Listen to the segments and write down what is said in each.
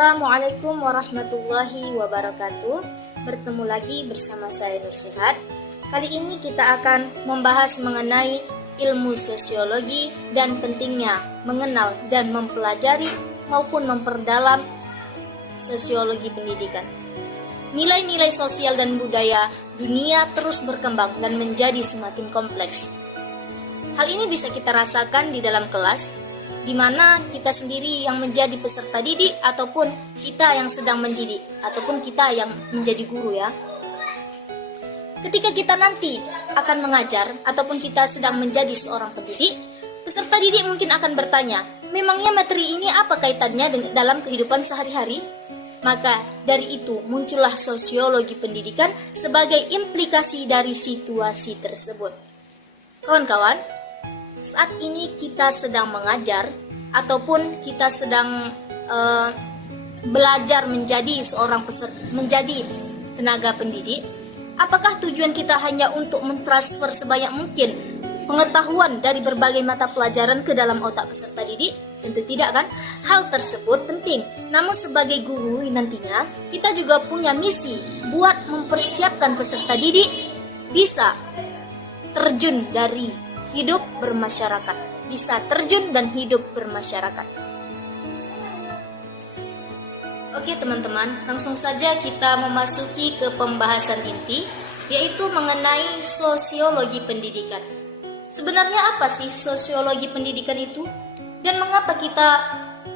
Assalamualaikum warahmatullahi wabarakatuh. Bertemu lagi bersama saya Nur Sehat. Kali ini kita akan membahas mengenai ilmu sosiologi dan pentingnya mengenal dan mempelajari maupun memperdalam sosiologi pendidikan. Nilai-nilai sosial dan budaya dunia terus berkembang dan menjadi semakin kompleks. Hal ini bisa kita rasakan di dalam kelas, di mana kita sendiri yang menjadi peserta didik ataupun kita yang sedang mendidik ataupun kita yang menjadi guru ya. Ketika kita nanti akan mengajar ataupun kita sedang menjadi seorang pendidik, peserta didik mungkin akan bertanya, memangnya materi ini apa kaitannya dalam kehidupan sehari-hari? Maka dari itu muncullah sosiologi pendidikan sebagai implikasi dari situasi tersebut. Kawan-kawan, saat ini kita sedang mengajar ataupun kita sedang belajar menjadi seorang menjadi tenaga pendidik. Apakah tujuan kita hanya untuk mentransfer sebanyak mungkin pengetahuan dari berbagai mata pelajaran ke dalam otak peserta didik? Tentu tidak kan? Hal tersebut penting. Namun sebagai guru nantinya kita juga punya misi buat mempersiapkan peserta didik bisa terjun dari hidup bermasyarakat, bisa terjun dan hidup bermasyarakat. Oke teman-teman, langsung saja kita memasuki ke pembahasan inti, yaitu mengenai sosiologi pendidikan. Sebenarnya apa sih sosiologi pendidikan itu? Dan mengapa kita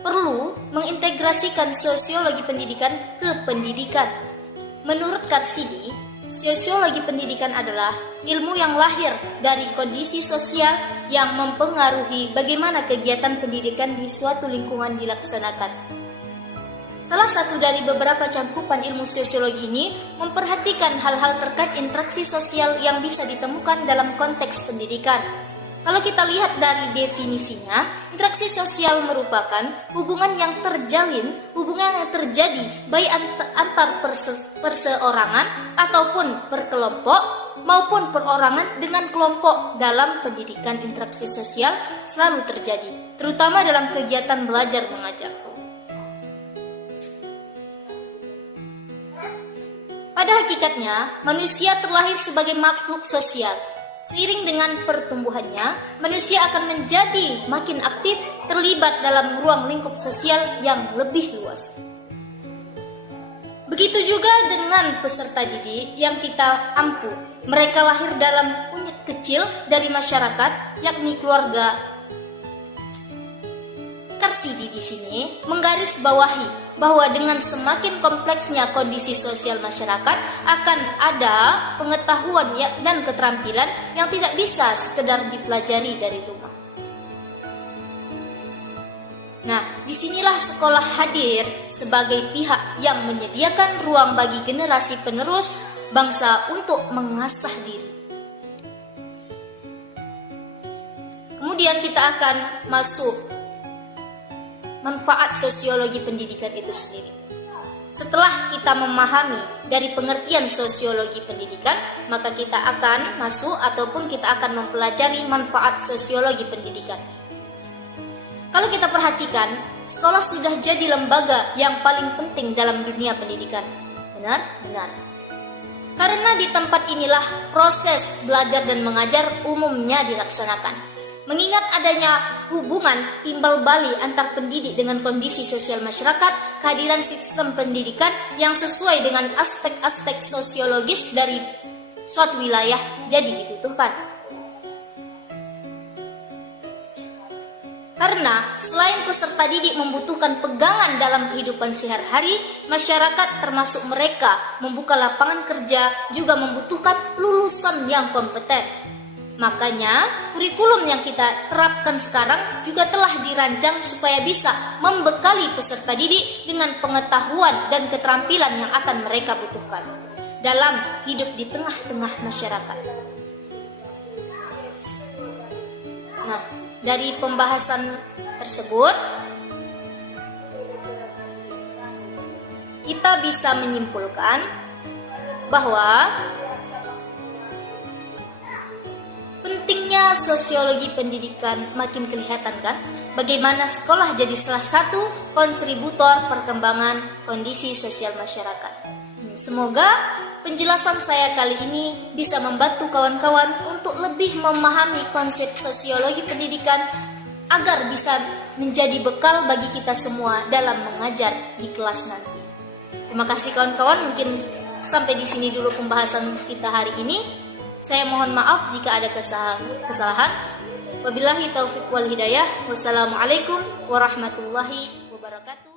perlu mengintegrasikan sosiologi pendidikan ke pendidikan? Menurut Karsidi, sosiologi pendidikan adalah ilmu yang lahir dari kondisi sosial yang mempengaruhi bagaimana kegiatan pendidikan di suatu lingkungan dilaksanakan. Salah satu dari beberapa cangkupan ilmu sosiologi ini memperhatikan hal-hal terkait interaksi sosial yang bisa ditemukan dalam konteks pendidikan. Kalau kita lihat dari definisinya, interaksi sosial merupakan hubungan yang terjalin, hubungan yang terjadi baik antar perseorangan ataupun berkelompok maupun perorangan dengan kelompok dalam pendidikan. Interaksi sosial selalu terjadi, terutama dalam kegiatan belajar mengajar. Pada hakikatnya, manusia terlahir sebagai makhluk sosial. Seiring dengan pertumbuhannya, manusia akan menjadi makin aktif terlibat dalam ruang lingkup sosial yang lebih luas. Begitu juga dengan peserta didik yang kita ampuh. Mereka lahir dalam unit kecil dari masyarakat, yakni keluarga. Karsidi di sini menggarisbawahi bahwa dengan semakin kompleksnya kondisi sosial masyarakat akan ada pengetahuan dan keterampilan yang tidak bisa sekedar dipelajari dari rumah. Nah, disinilah sekolah hadir sebagai pihak yang menyediakan ruang bagi generasi penerus bangsa untuk mengasah diri. Kemudian kita akan masuk manfaat sosiologi pendidikan itu sendiri. Setelah kita memahami dari pengertian sosiologi pendidikan, maka kita akan masuk ataupun kita akan mempelajari manfaat sosiologi pendidikan. Kalau kita perhatikan, sekolah sudah jadi lembaga yang paling penting dalam dunia pendidikan. Benar? Benar. Karena di tempat inilah proses belajar dan mengajar umumnya dilaksanakan. Mengingat adanya hubungan timbal balik antar pendidik dengan kondisi sosial masyarakat, kehadiran sistem pendidikan yang sesuai dengan aspek-aspek sosiologis dari suatu wilayah jadi dibutuhkan. Karena selain peserta didik membutuhkan pegangan dalam kehidupan sehari-hari, masyarakat termasuk mereka membuka lapangan kerja juga membutuhkan lulusan yang kompeten. Makanya, kurikulum yang kita terapkan sekarang juga telah dirancang supaya bisa membekali peserta didik dengan pengetahuan dan keterampilan yang akan mereka butuhkan dalam hidup di tengah-tengah masyarakat. Nah, dari pembahasan tersebut, kita bisa menyimpulkan bahwa pentingnya Hasilnya sosiologi pendidikan makin kelihatan kan? Bagaimana sekolah jadi salah satu kontributor perkembangan kondisi sosial masyarakat. Semoga penjelasan saya kali ini bisa membantu kawan-kawan untuk lebih memahami konsep sosiologi pendidikan agar bisa menjadi bekal bagi kita semua dalam mengajar di kelas nanti. Terima kasih kawan-kawan, mungkin sampai di sini dulu pembahasan kita hari ini. Saya mohon maaf jika ada kesalahan. Wabillahi taufiq wal hidayah. Wassalamualaikum warahmatullahi wabarakatuh.